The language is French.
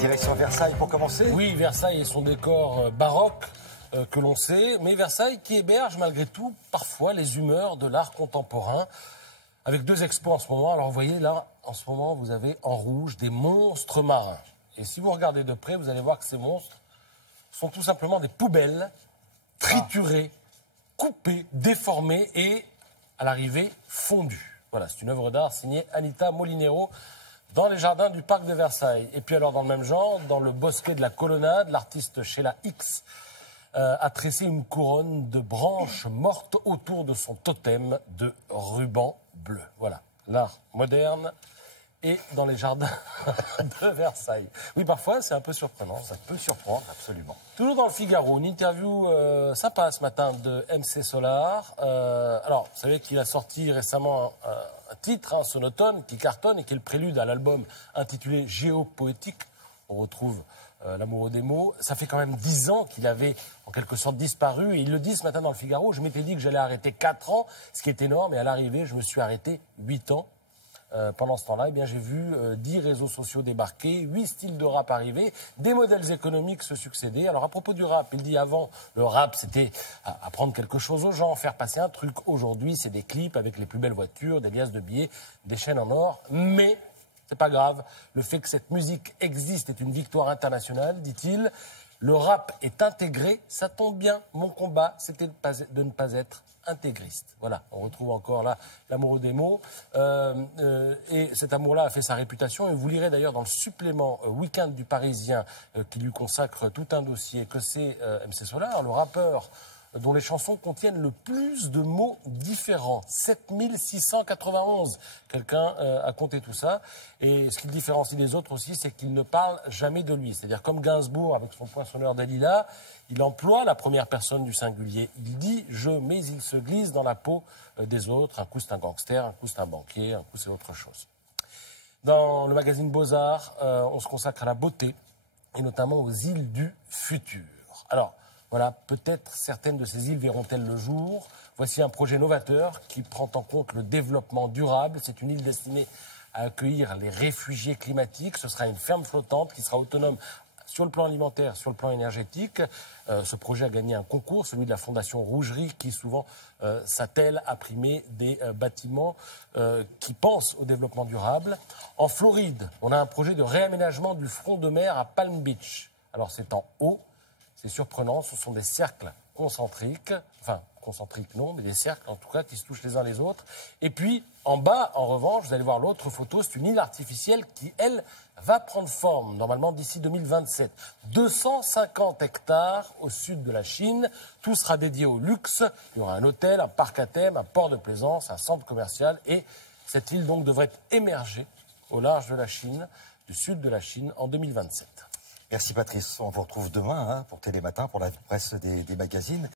Direction Versailles pour commencer. Oui, Versailles et son décor baroque que l'on sait, mais Versailles qui héberge malgré tout parfois les humeurs de l'art contemporain, avec deux expos en ce moment. Alors vous voyez là, en ce moment, vous avez en rouge des monstres marins. Et si vous regardez de près, vous allez voir que ces monstres sont tout simplement des poubelles triturées, coupées, déformées et, à l'arrivée, fondues. Voilà, c'est une œuvre d'art signée Anita Molinero dans les jardins du parc de Versailles. Et puis alors, dans le même genre, dans le bosquet de la Colonnade, l'artiste Sheila Hicks a tressé une couronne de branches mortes autour de son totem de ruban bleu. Voilà, l'art moderne et dans les jardins de Versailles. Oui, parfois, c'est un peu surprenant. Ça peut surprendre, absolument. Toujours dans le Figaro, une interview sympa ce matin de MC Solar. Alors, vous savez qu'il a sorti récemment un titre, Sonotone, qui cartonne et qui est le prélude à l'album intitulé Géopoétique. On retrouve l'amoureux des mots. Ça fait quand même 10 ans qu'il avait en quelque sorte disparu. Et il le dit ce matin dans le Figaro. Je m'étais dit que j'allais arrêter 4 ans, ce qui est énorme. Et à l'arrivée, je me suis arrêté 8 ans. Pendant ce temps-là, eh bien, j'ai vu 10 réseaux sociaux débarquer, 8 styles de rap arriver, des modèles économiques se succéder. Alors à propos du rap, il dit avant, le rap c'était apprendre quelque chose aux gens, faire passer un truc. Aujourd'hui, c'est des clips avec les plus belles voitures, des liasses de billets, des chaînes en or. Mais c'est pas grave, le fait que cette musique existe est une victoire internationale, dit-il. Le rap est intégré, ça tombe bien. Mon combat, c'était de ne pas être intégriste. Voilà, on retrouve encore là l'amoureux des mots. Et cet amour-là a fait sa réputation. Et vous lirez d'ailleurs dans le supplément Week-end du Parisien qui lui consacre tout un dossier que c'est MC Solar, le rappeur dont les chansons contiennent le plus de mots différents. 7691. Quelqu'un a compté tout ça. Et ce qui le différencie des autres aussi, c'est qu'il ne parle jamais de lui. C'est-à-dire comme Gainsbourg avec son poinçonneur Dalila, il emploie la première personne du singulier. Il dit « je », mais il se glisse dans la peau des autres. Un coup c'est un gangster, un coup c'est un banquier, un coup c'est autre chose. Dans le magazine Beaux-Arts, on se consacre à la beauté, et notamment aux îles du futur. Alors, voilà, peut-être certaines de ces îles verront-elles le jour. Voici un projet novateur qui prend en compte le développement durable. C'est une île destinée à accueillir les réfugiés climatiques. Ce sera une ferme flottante qui sera autonome sur le plan alimentaire, sur le plan énergétique. Ce projet a gagné un concours, celui de la Fondation Rougerie, qui souvent s'attelle à primer des bâtiments qui pensent au développement durable. En Floride, on a un projet de réaménagement du front de mer à Palm Beach. Alors c'est en haut. C'est surprenant, ce sont des cercles concentriques, enfin concentriques non, mais des cercles en tout cas qui se touchent les uns les autres. Et puis en bas, en revanche, vous allez voir l'autre photo, c'est une île artificielle qui, elle, va prendre forme, normalement d'ici 2027. 250 hectares au sud de la Chine, tout sera dédié au luxe. Il y aura un hôtel, un parc à thème, un port de plaisance, un centre commercial. Et cette île donc devrait émerger au large de la Chine, du sud de la Chine, en 2027. Merci Patrice. On vous retrouve demain pour Télématin, pour la presse des magazines.